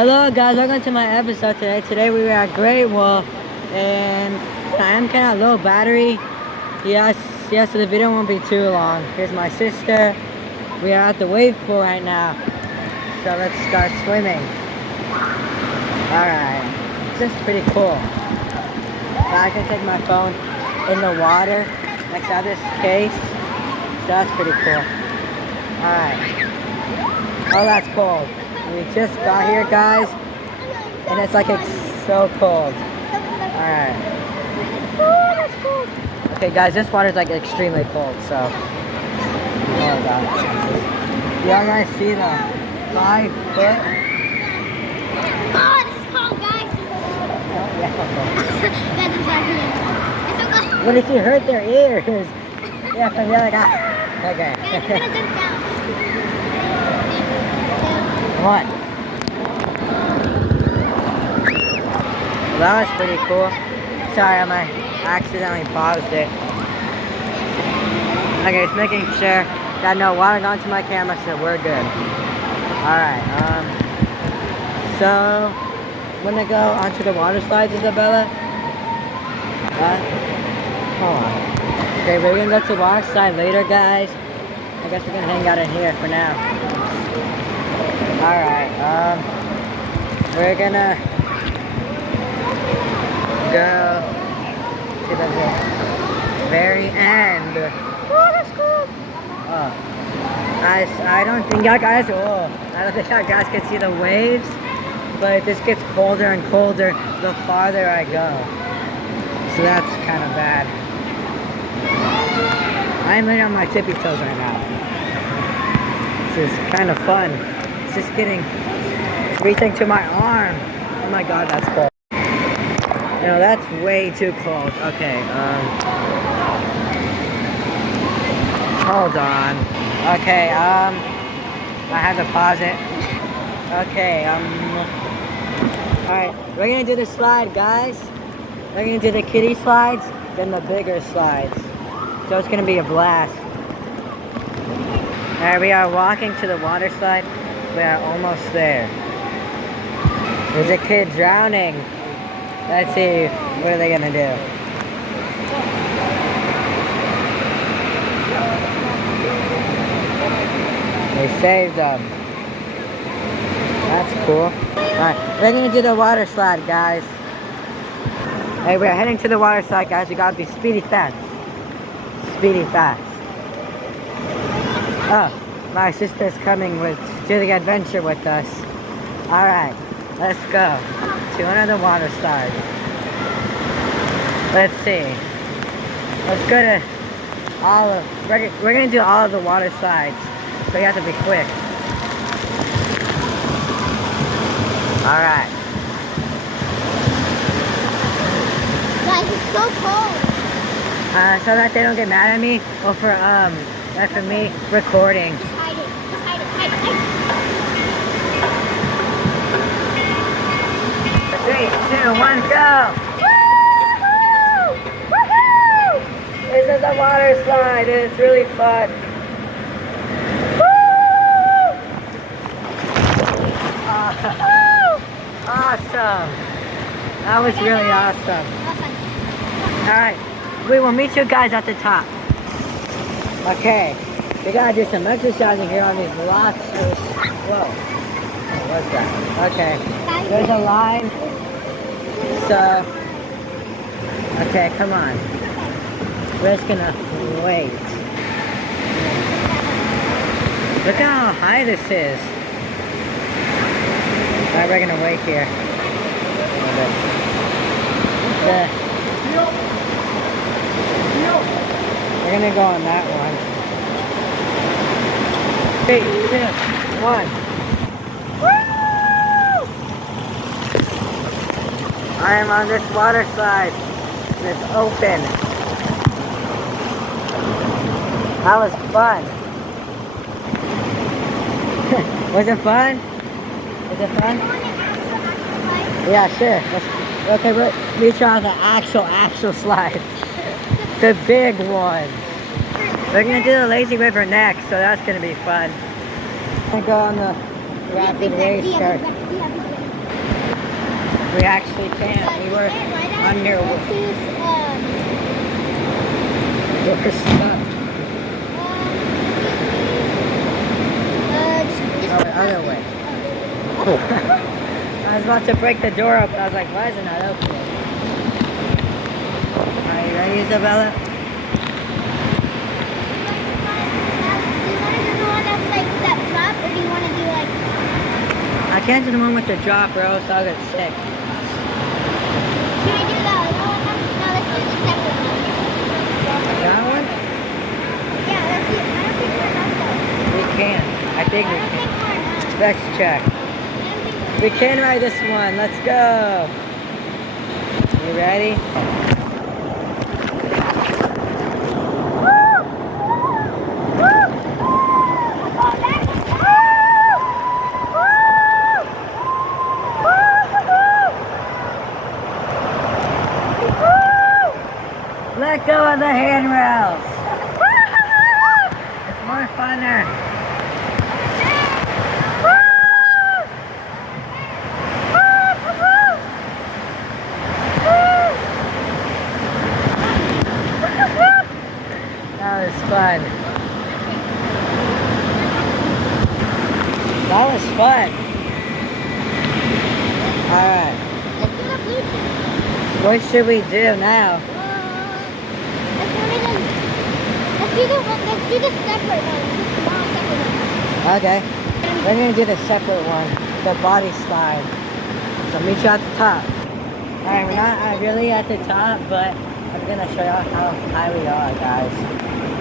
Hello guys, welcome to my episode today. Today we were at Great Wolf and I am kind of low battery. Yes, so the video won't be too long. Here's my sister. We are at the wave pool right now. So let's start swimming. Alright, this is pretty cool. I can take my phone in the water next to this case. So that's pretty cool. Alright. Oh, that's cold. We just got here, guys, and it's like it's so cold. Alright. Oh, that's cold. Okay, guys, this water's like extremely cold, so. Oh, God. Y'all guys see the 5 foot? Oh, this is cold, guys. Oh, yeah. That's exactly it. It's so cold. What if you hurt their ears? Yeah, from the other guy. Okay. Guys, I'm gonna jump down. What? Well, that was pretty cool. Sorry, I accidentally paused it. Okay, it's making sure that no water got into my camera, so we're good. Alright, so I'm gonna go onto the water slides, Isabella. Hold on. Okay, we're gonna go to the water slide later, guys. I guess we're gonna hang out in here for now. Alright, we're gonna go to the very end. Oh, that's cool. Oh, I don't think y'all guys, I don't think y'all guys can see the waves, but it just gets colder and colder the farther I go. So that's kind of bad. I'm laying on my tippy toes right now. This is kind of fun. It's just it's reaching to my arm. Oh my God, that's cold. You know, that's way too cold. Okay, hold on. Okay, I had to pause it. Okay, alright, we're gonna do the slide, guys. We're gonna do the kiddie slides, then the bigger slides. So it's gonna be a blast. Alright, we are walking to the water slide. We are almost there. There's a kid drowning. Let's see, what are they gonna do? They saved them. That's cool. Alright, we're gonna do the water slide, guys. Hey, we're heading to the water slide, guys. We gotta be speedy fast. Speedy fast. Oh, my sister's coming to the adventure with us. Alright, let's go to another water slide. Let's see. Let's go to we're gonna do all of the water slides, so you have to be quick. Alright. Guys, it's so cold. So that they don't get mad at me, or for me recording. Just hide it. Just hide it. Hide it. 3, 2, 1, go! Woohoo! Woohoo! This is a water slide, and it's really fun. Awesome! That was really awesome. Alright, we will meet you guys at the top. Okay, we gotta do some exercising here on these rocks. Whoa, what's that? Okay, there's a line. So, okay, come on. We're just gonna wait. Look how high this is. Alright, we're gonna wait here. We're gonna go on that one. 3, 2, 1. Woo! I am on this water slide. And it's open. That was fun. Was it fun? Was it fun? Yeah, sure. Okay, we try the actual slide. The big one. We're gonna do the lazy river next, so that's gonna be fun. I'm gonna go on the rapid wave start. We actually can't. We were under. We're stuck. Oh, the other way. I was about to break the door open. I was like, why is it not opening? Are you ready, Isabella? I can't do the one with the drop, bro, so I'll get sick. Should we do that? No, let's do the separate one. That one? Yeah, let's do it. I don't think we're enough though. We can. I think we I don't can. think we're enough. Let's check. I don't think We can ride this one. Let's go. You ready? Let go of the handrails. It's more funner. That was fun. That was fun. Alright. let's do the Bluetooth. What should we do now? Let's do the separate one. The small separate one. Okay. We're gonna do the separate one. The body slide. So meet you at the top. Alright, we're not really at the top, but I'm gonna show you how high we are, guys.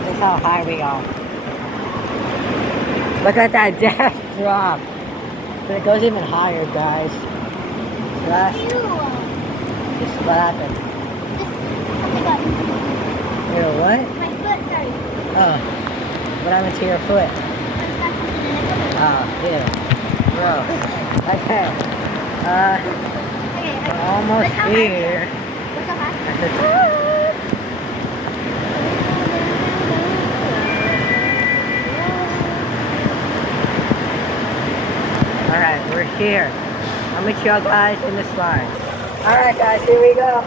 This is how high we are. Look at that death drop. But it goes even higher, guys. So that's Ew. just what happened. Oh my god. Ew, what? My foot, sorry. Oh. What happened to your foot? Oh, ew. Gross. Okay. Okay, We're almost look how high- here. Look how high. At the top. Alright, we're here. I'll meet y'all guys in the slide. Alright guys, here we go.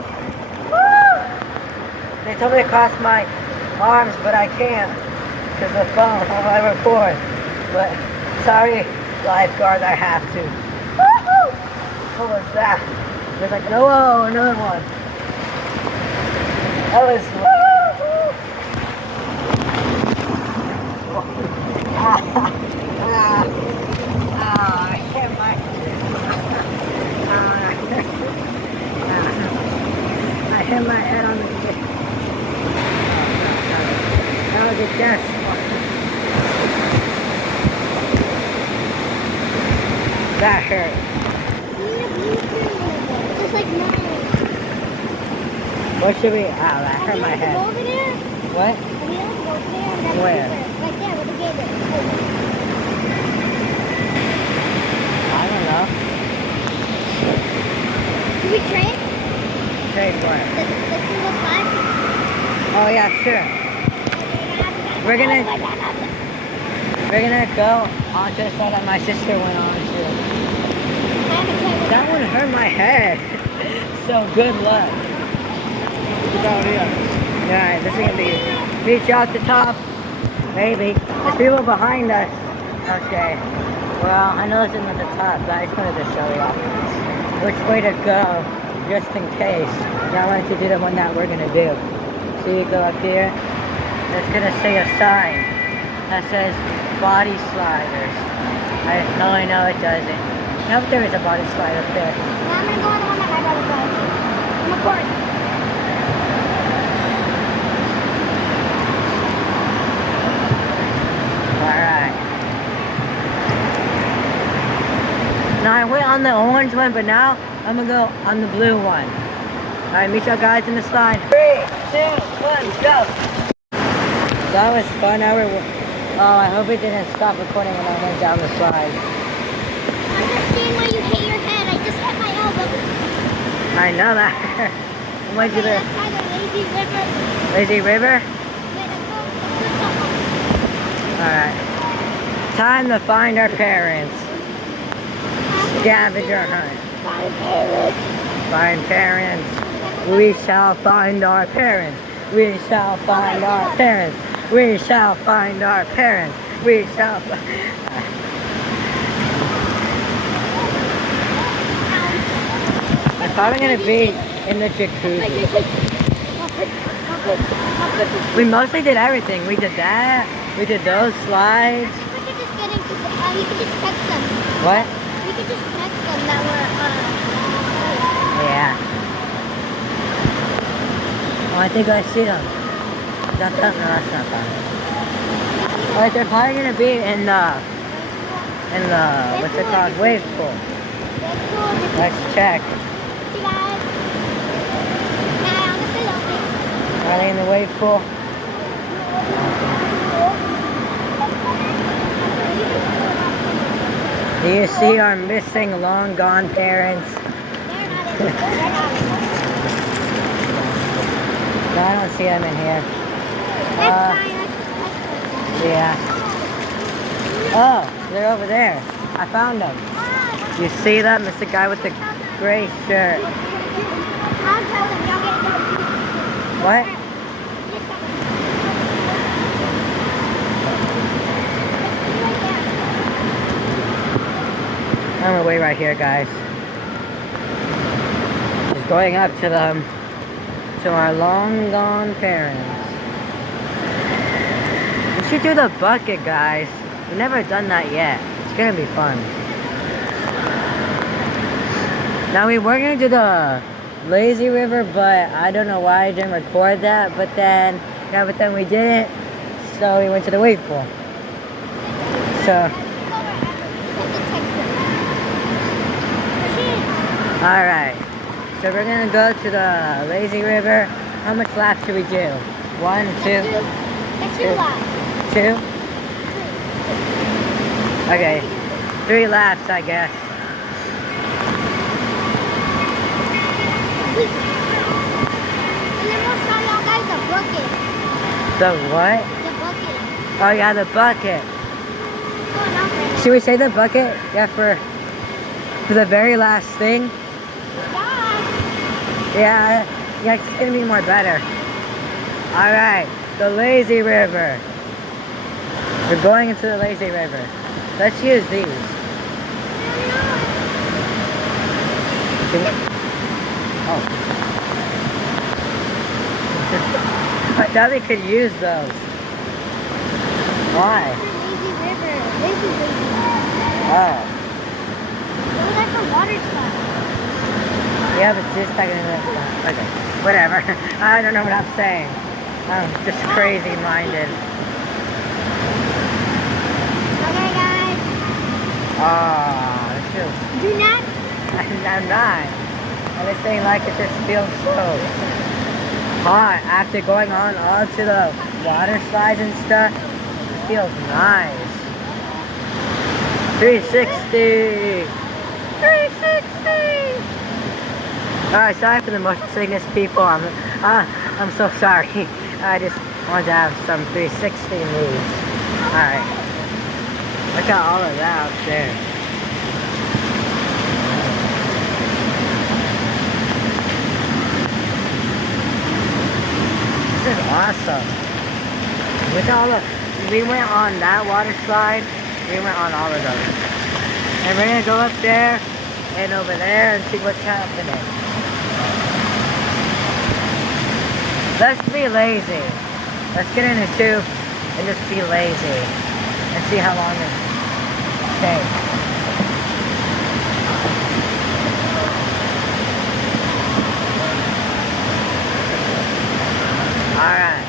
Woo! They told me to cross my arms, but I can't. Because the phone, how do I record? But, sorry, lifeguard, I have to. Woohoo! What was that? There's like, no, whoa, another one. That was, woo! I hit my, I hit my head on the stick. That was a death spot. That hurt. Just like mine. What should we? Ow, that hurt my Go head. over there. What? We have to go over there and then Where? right there with the gate is. I don't know. Should we trade? Trade what? The single slide? Oh yeah, sure. We're gonna go onto the side that my sister went on to. That one hurt my head. So good luck. Yeah, this is gonna be reach out the top. Maybe. There's people behind us. Okay. Well, I know it's not the top, but I just wanted to show you which way to go, just in case. Yeah, I wanted to do the one that we're gonna do. So you go up here. It's gonna say a sign that says body sliders. I know it doesn't. I hope there is a body slide up there. Now I'm gonna go on the one that my brother does. I'm recording. Alright. Now I went on the orange one, but now I'm gonna go on the blue one. Alright, meet y'all guys in the slide. 3, 2, 1, go! That was fun. Oh, I hope it didn't stop recording when I went down the slide. I'm just seeing where you hit your head. I just hit my elbow. I know that. Where'd you Okay, live? let's try the lazy river. Lazy River? Wait, let's go. Alright. Time to find our parents. Scavenger hunt. Find parents. Find parents. We shall find our parents. We shall find our parents. We shall find our parents. We shall. We're probably gonna be in the jacuzzi. We mostly did everything. We did that. We did those slides. We could just get into the, you could just text them. What? We could just text them that we're, Yeah. Oh, I think I see them. Is that them? No, that's not them. Alright, they're probably gonna be in the, what's it called? Wave pool. that's cool. Let's check. See guys. Now, I'm gonna film it. Are they in the wave pool? Do you see our missing, long gone parents? They're not in it. They're not in it. No, I don't see them in here. That's fine. Let's just text them. Yeah. Oh, they're over there. I found them. You see them? It's the guy with the gray shirt. I'll tell them. Y'all get it. What? I'm gonna wait right here, guys. Just going up to them, to our long gone parents. We should do the bucket, guys. We've never done that yet. It's gonna be fun. Now we were gonna do the lazy river, but I don't know why I didn't record that. But then we didn't, so we went to the wave pool. So. Alright, so we're gonna go to the lazy river. How much laps should we do? 1, 2? That's your laps. 2? Okay, 3 laps, I guess. And then we'll show y'all guys the bucket. The what? The bucket. Oh yeah, the bucket. What's going on right now? Should we say the bucket? Yeah, for the very last thing? Yeah, it's gonna be more better. Alright, the lazy river. We're going into the lazy river. Let's use these. Oh. I thought we could use those. Why? Lazy river. This is lazy. Oh. Those are for water slide. Yeah, but just like okay, whatever. I don't know what I'm saying. I'm just crazy-minded. Okay, guys. Oh, shoot. Do not. I'm not. I'm just saying like it just feels so hot after going on all to the water slides and stuff. It feels nice. 360. 360. Alright, sorry for the motion sickness people. I'm so sorry. I just wanted to have some 360 moves. Alright. Look at all of that out there. This is awesome. Look at all the... We went on that water slide. We went on all of those. And we're gonna go up there and over there and see what's happening. Let's be lazy. Let's get in a tube and just be lazy. And see how long it takes. Alright.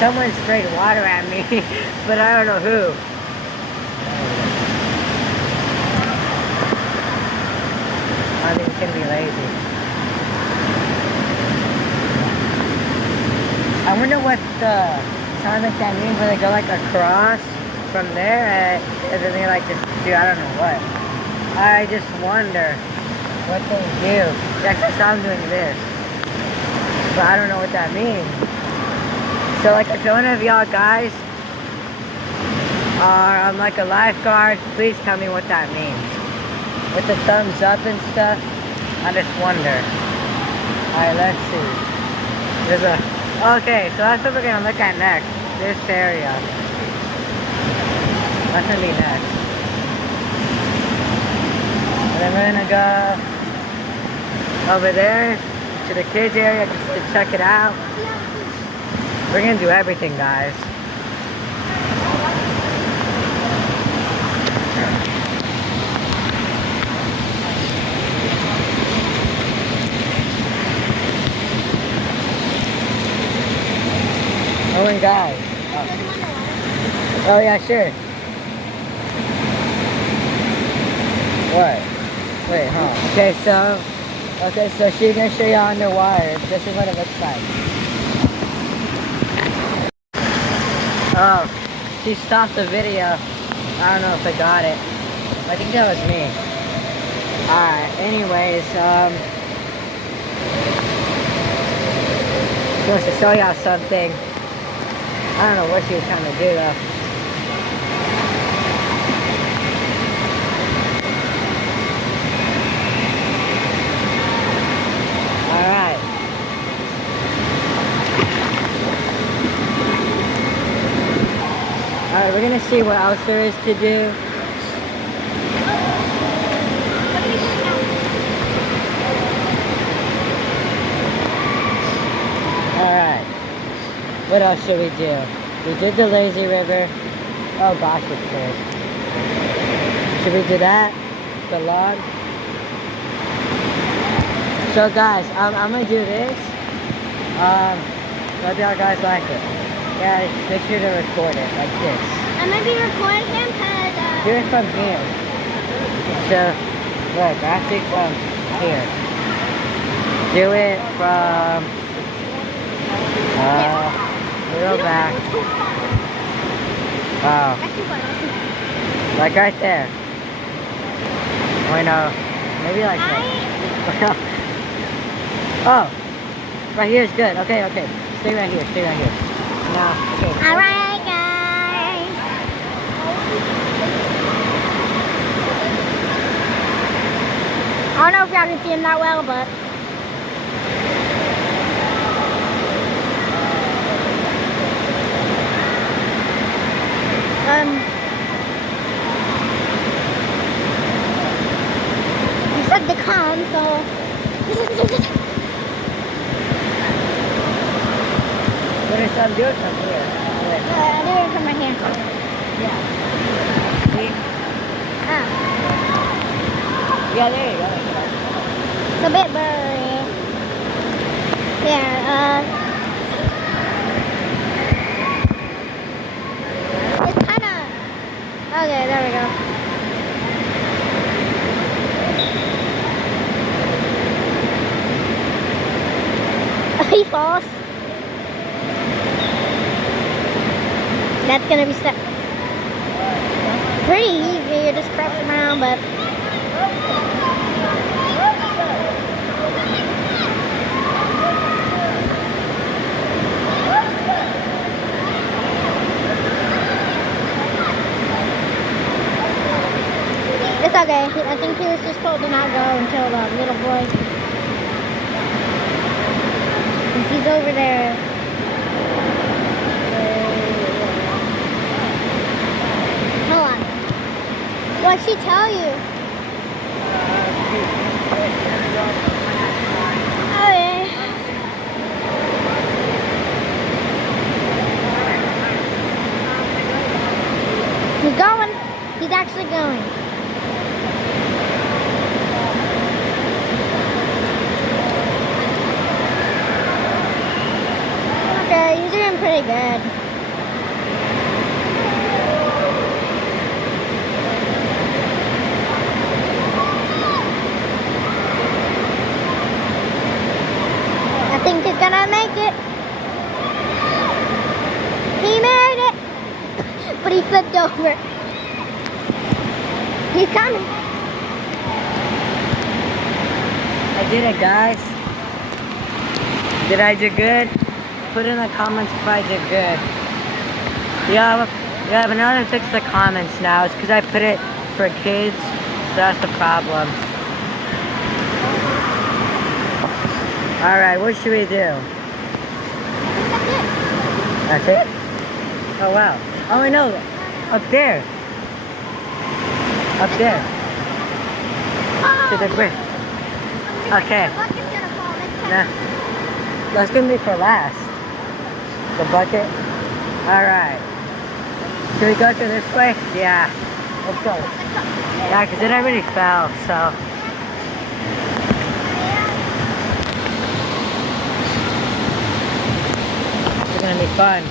Someone sprayed water at me, but I don't know who. I think it's gonna be lazy. I wonder what the sign like that means, where they go like across from there, and then they like just do, I don't know what. I just wonder what they do. Actually, so I'm doing this, but I don't know what that means. So like if one of y'all guys I'm like a lifeguard, please tell me what that means. With the thumbs up and stuff, I just wonder. Alright, let's see. There's a... Okay, so that's what we're gonna look at next. This area. That's gonna be next. And then we're gonna go over there to the kids area just to check it out. We're gonna do everything, guys. Oh my God. Oh yeah, sure. What? Wait, huh? Okay, so she's gonna show you underwater. This is what it looks like. Oh, she stopped the video. I don't know if I got it. I think that was me. Alright, anyways, she wants to show y'all something. I don't know what she was trying to do though. Alright. Alright, we're gonna see what else there is to do. Alright. What else should we do? We did the lazy river. Oh gosh, it's good. Should we do that? The log? So guys, I'm gonna do this. Hope y'all guys like it. Yeah, make sure to record it like this. I'm gonna be recording him because Do it from here. So, look, actually from here. Do it from little back. Oh, like right there. Wait, no, maybe like that. Oh, right here is good. Okay. Stay right here. Now, okay. Alright, guys. I don't know if y'all can see him that well, but he said to come, so What is that doing from here? I'll do it from right here. Yeah. See? Ah, Yeah, there you go. it's a bit blurry. Yeah, it's kind of, okay, there we go. He falls. That's gonna be pretty easy. You're just crouching around, but it's okay. I think he was just told to not go until the little boy. He's over there. Hold on. What'd she tell you? Okay. He's going. He's actually going. Okay, he's doing pretty good. I think he's gonna make it. He made it. But he flipped over. He's coming. I did it, guys. Did I do good? Put in the comments if I did good. Yeah, but now they fix the comments now. It's because I put it for kids, so that's the problem. Alright, what should we do? That's it. That's it? Oh wow. Oh I know. Up there. Up there. To the bridge. Okay. The bucket's gonna fall. Let's Nah. check. That's gonna be for last. The bucket. Alright. Should we go through this way? Yeah. Let's go. Yeah, because it already fell, so. It's gonna be fun.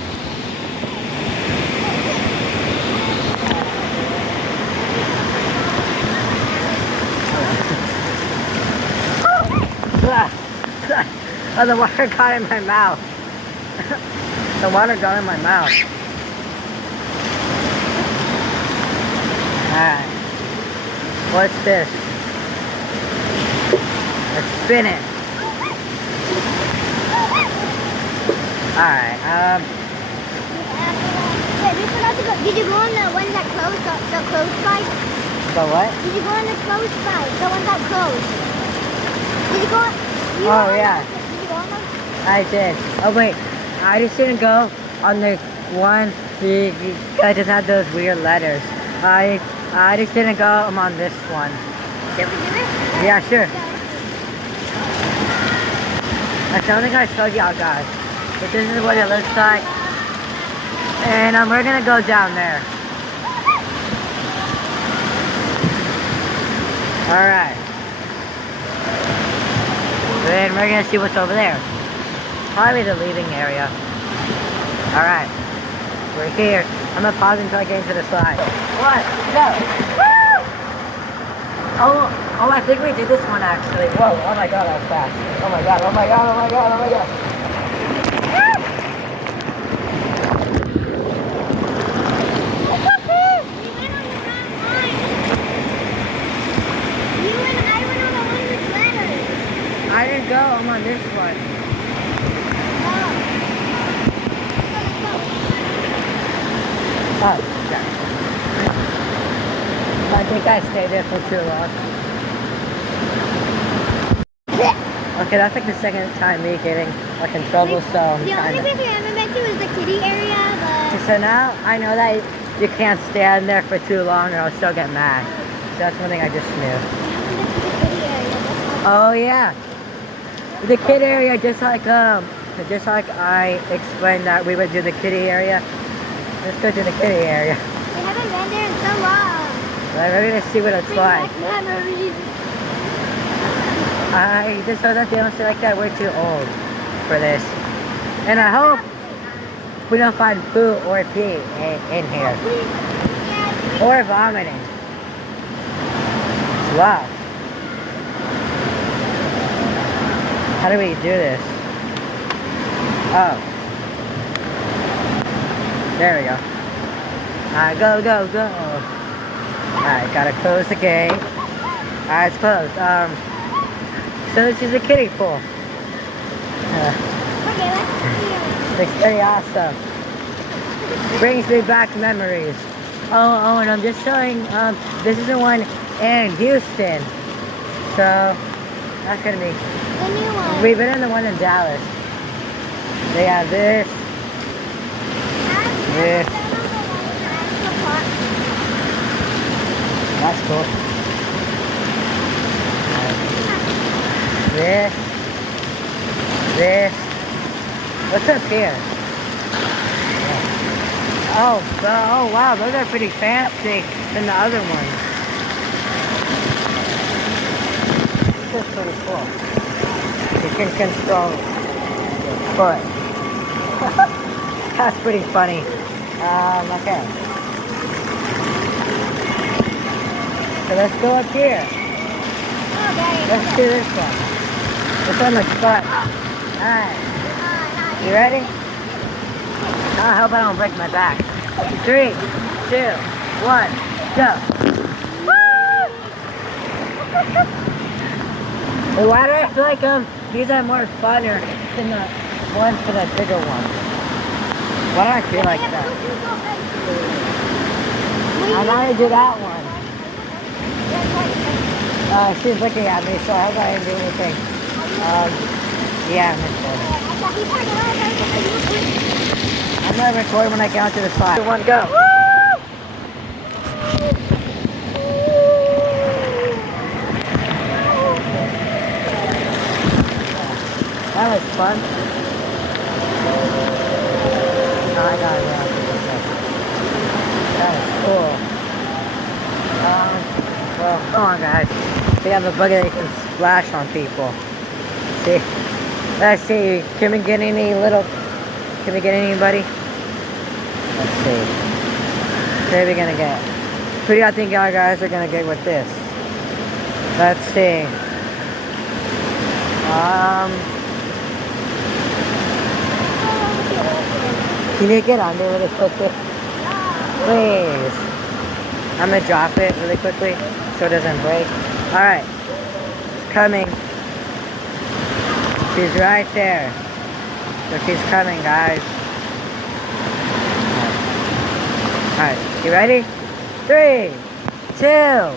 Oh, the water got in my mouth. The water got in my mouth. Alright. What's this? Let's spin it. Alright, Wait, this one also go. Did you go on the one that closed, the closed spike? the what? Did you go on the closed spike? The one that closed? Did you go on? You Oh, were on yeah. those. Did you go on those? I did. Oh wait, I just didn't go on the one that just had those weird letters. I just didn't go on this one. Should we do it? Yeah, sure. I don't think I showed y'all guys. But this is what it looks like. And we're gonna go down there. Alright. Then we're gonna see what's over there. Probably the leaving area. Alright. We're here. I'm gonna pause until I get into the slide. One, go! Woo! Oh, I think we did this one actually. Whoa, oh my god, that was fast. Oh my god, oh my god, oh my god, oh my god. I didn't go, I'm on this one. Oh, yeah. I think I stayed there for too long. Okay, that's like the second time me getting like in trouble, so I'm The only kinda... place we haven't been to is the kiddie area, but So now I know that you can't stand there for too long or I'll still get mad. So that's one thing I just knew. we haven't been to the kiddie area. That's all. Oh yeah. The kid area, just like I explained that we would do the kiddie area. Let's go to the kiddie area. We haven't been there in so long. We're gonna see what it's Bring like. back memories. I just hope that they don't say like that. We're too old for this. And I hope we don't find poo or pee in here. Or vomiting. Wow. How do we do this? Oh. There we go. Alright, go, go, go. Alright, gotta close the gate. Alright, it's closed. So this is a kiddie pool. Okay, let's It's very awesome. Brings me back memories. Oh, and I'm just showing, this is the one in Houston. So, that's gonna be, the new one. we've been in the one in Dallas. They have this, this. That's cool. This, this. What's up here? Oh wow, those are pretty fancy than the other ones. This is pretty cool. You can control your foot. That's pretty funny. Okay. So let's go up here. Oh, there you Let's go. do this one. This one looks fun. Alright. You ready? I hope I don't break my back. 3, 2, 1, go. Woo! Why do I feel like these are more funner than the ones for the bigger one? Why do I feel like that? I'm not gonna do that one. She's looking at me, so I hope I didn't do anything. Yeah, I'm not recording when I get onto the slide. One, go. That was fun. No, I got it. That was cool. Well, come on, guys. We have a bucket that can splash on people. See? Let's see. Can we get anybody? Let's see. Who are we gonna get? Who do y'all think y'all guys are gonna get with this? Let's see. Can you get on there really quickly? Please. I'm gonna drop it really quickly so it doesn't break. Alright. It's coming. She's right there. So she's coming, guys. Alright, you ready? 3, 2,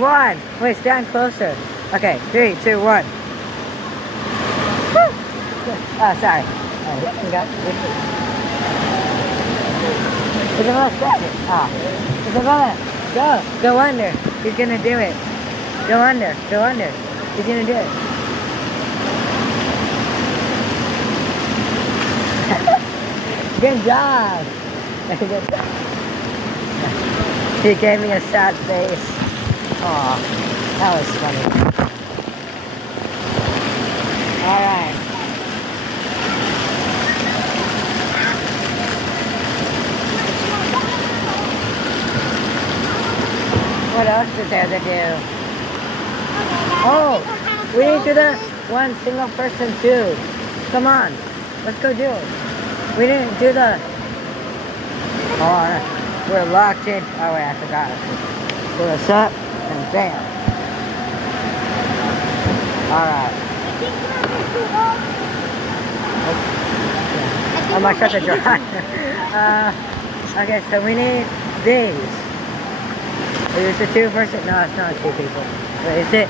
1. Wait, stand closer. Okay, 3, 2, 1. Oh, sorry. Isabella, stop it. Isabella, go under. He's gonna do it. Go under. He's gonna do it. Good job. He gave me a sad face. Aw, that was funny. Alright. What else is there to do? Oh, we need to do the one single person too. Come on, let's go do it. We didn't do the... Oh, we're locked in. Oh wait, I forgot. Pull us up and bam. Alright. I'm gonna shut the door. Okay, so we need these. Is it 2 person? No, it's not 2 people. Wait, is it?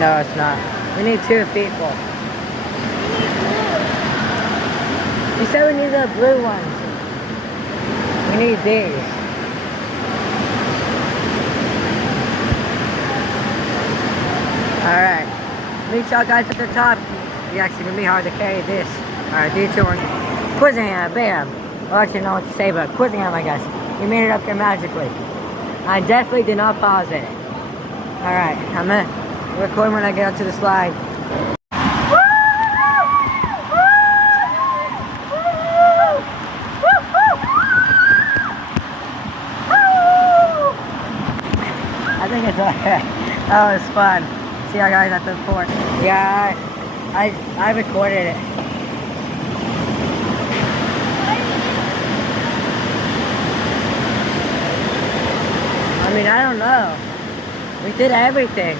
No, it's not. We need 2 people. You said we need the blue ones. We need these. Alright. Meet y'all guys at the top. It's actually gonna be hard to carry this. Alright, these 2 ones. Quizingham, bam. Well, actually, know what to say, but Quizingham, I guess. We made it up here magically. I definitely did not pause it. Alright, I'm gonna record when I get up to the slide. I think it's okay. That was fun. See you guys at the fort. Yeah, I recorded it. I mean, I don't know. We did everything.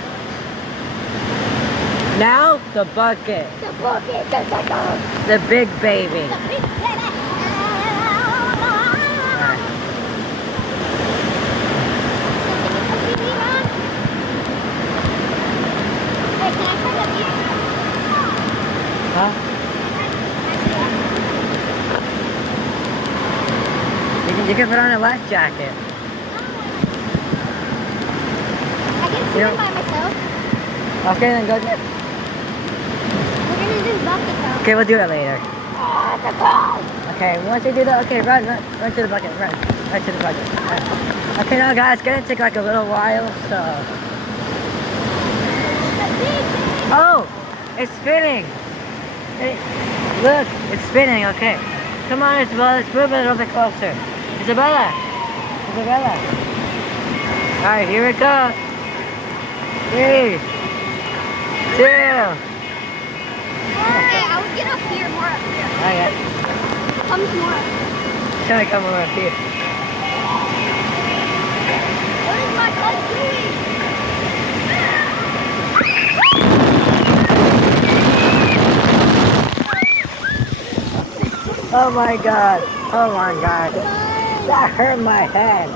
Now, the bucket. The bucket. The big baby. The big baby. Huh? You can put on a life jacket. I can swim by myself. Okay, then go do it. We're gonna do bucket though. Okay, we'll do that later. Oh, it's a cold. Okay, once you do that, okay, run to the bucket, run to the bucket. Run. Okay, now guys, it's gonna take like a little while, so. Oh, it's spinning. Hey, look, it's spinning, okay. Come on, Isabella, let's move it a little bit closer. Isabella. Alright, here it goes. 3, 2. Hey, I would get up here, more up here. Okay. Comes more up. It's gonna come over up here. What is my butt doing? Oh my god. That hurt my head.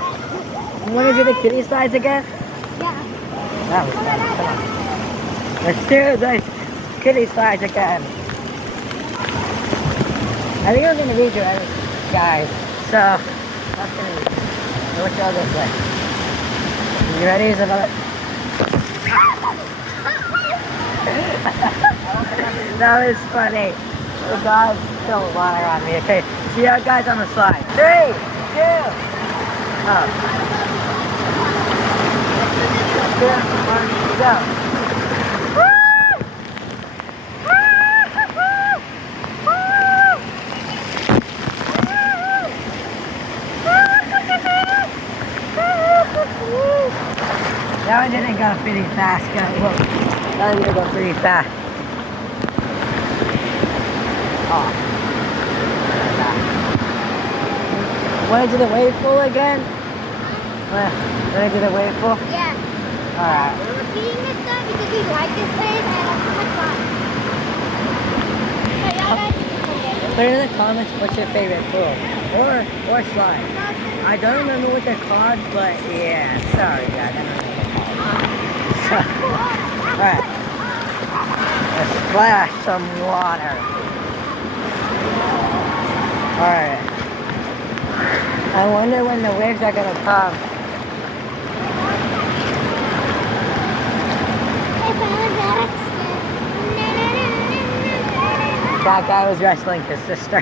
Want to do the kiddie slides again? Yeah. That was fun. Come on. Let's do the kiddie slides again. I think I'm gonna redo it, guys. So that's gonna be. What y'all this way? You ready, Isabella? That was funny. The dog spilled water on me. Okay, see you guys on the slide. 3, 2, up. 2, 1, go. That one didn't go pretty fast, guys. Well, that one didn't go pretty fast. Oh. Want to do the wave pool again? Want to do the wave pool? Yeah. Alright. We're repeating this stuff because we like this place and it's so much fun. So y'all guys Put in the comments what's your favorite pool or slide. I don't remember what they're called, but yeah, sorry guys, I don't know what they're called. Alright, let's splash some water. Alright, I wonder when the waves are gonna come. That guy was wrestling his sister.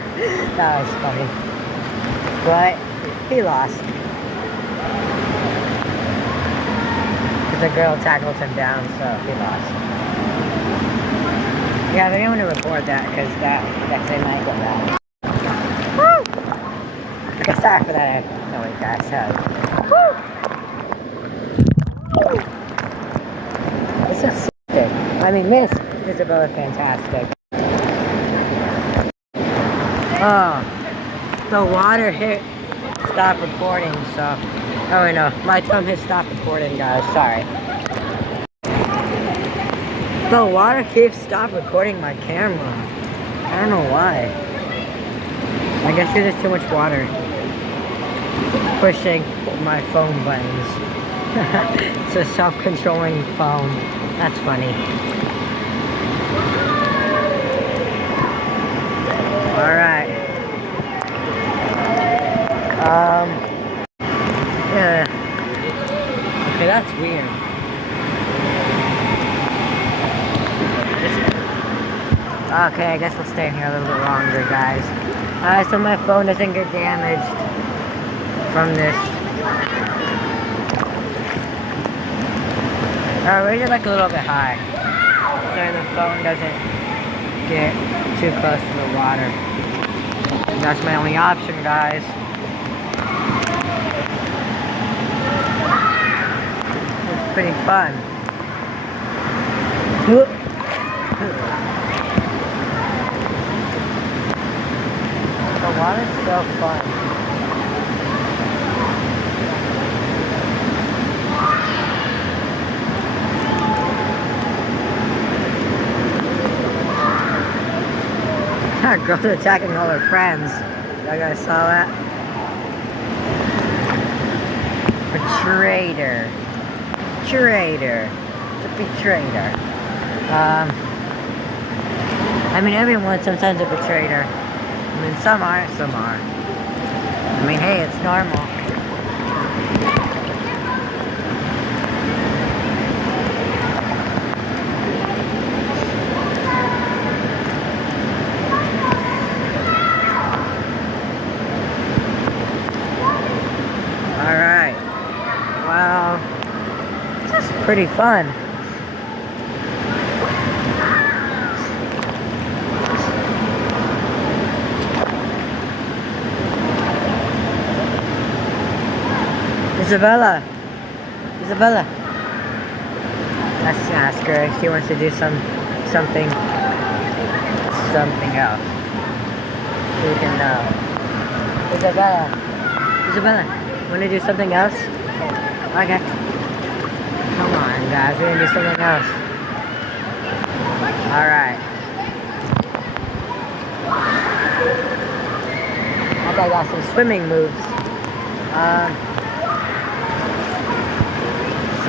That was funny. But he lost. The girl tackled him down, so he lost. Yeah, but I'm gonna report that because that's an ankle down. Woo! Okay, sorry for that noise, guys. Woo! This is sick. I mean, Miss Isabella, fantastic. Oh, the water hit stop recording, so. Oh, wait, no. My thumb hit stop recording, guys. Sorry. The water keeps stop recording my camera. I don't know why. I guess there's too much water pushing my phone buttons. It's a self-controlling phone. That's funny. Alright. Yeah. Okay, that's weird. Okay, I guess we'll stay in here a little bit longer, guys. So my phone doesn't get damaged from this. Raise it like a little bit high, so the phone doesn't get too close to the water. That's my only option, guys. It's pretty fun. The water's so fun. That girl's attacking all her friends. You guys saw that? Betrayer. Traitor. It's a betrayer. I mean, everyone's sometimes a betrayer. I mean, some are, some are. I mean, hey, it's normal. Alright. Well, this is pretty fun. Isabella. Isabella. Let's ask her if she wants to do something else. We can know. Isabella. Isabella, wanna do something else? Okay. Come on, guys, we're gonna do something else. Alright. I got some swimming moves.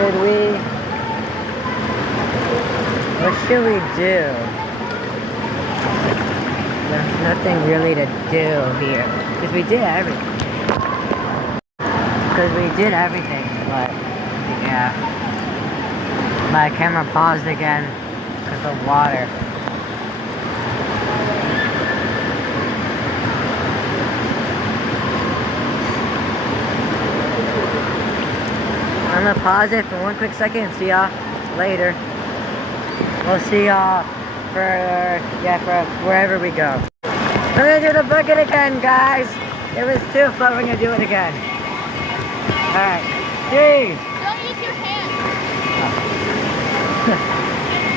Should we? What should we do? There's nothing really to do here. Because we did everything. But yeah. My camera paused again because of water. I'm gonna pause it for one quick second and see y'all later. We'll see y'all for wherever we go. I'm gonna do the bucket again, guys. It was too fun. We're gonna do it again. Alright. 3. Don't use your hand.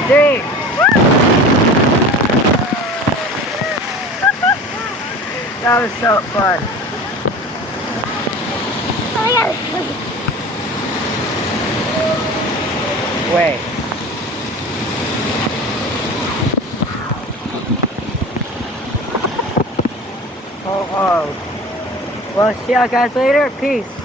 3. That was so fun. Oh my god. Wait. Oh. Well, see y'all guys later. Peace.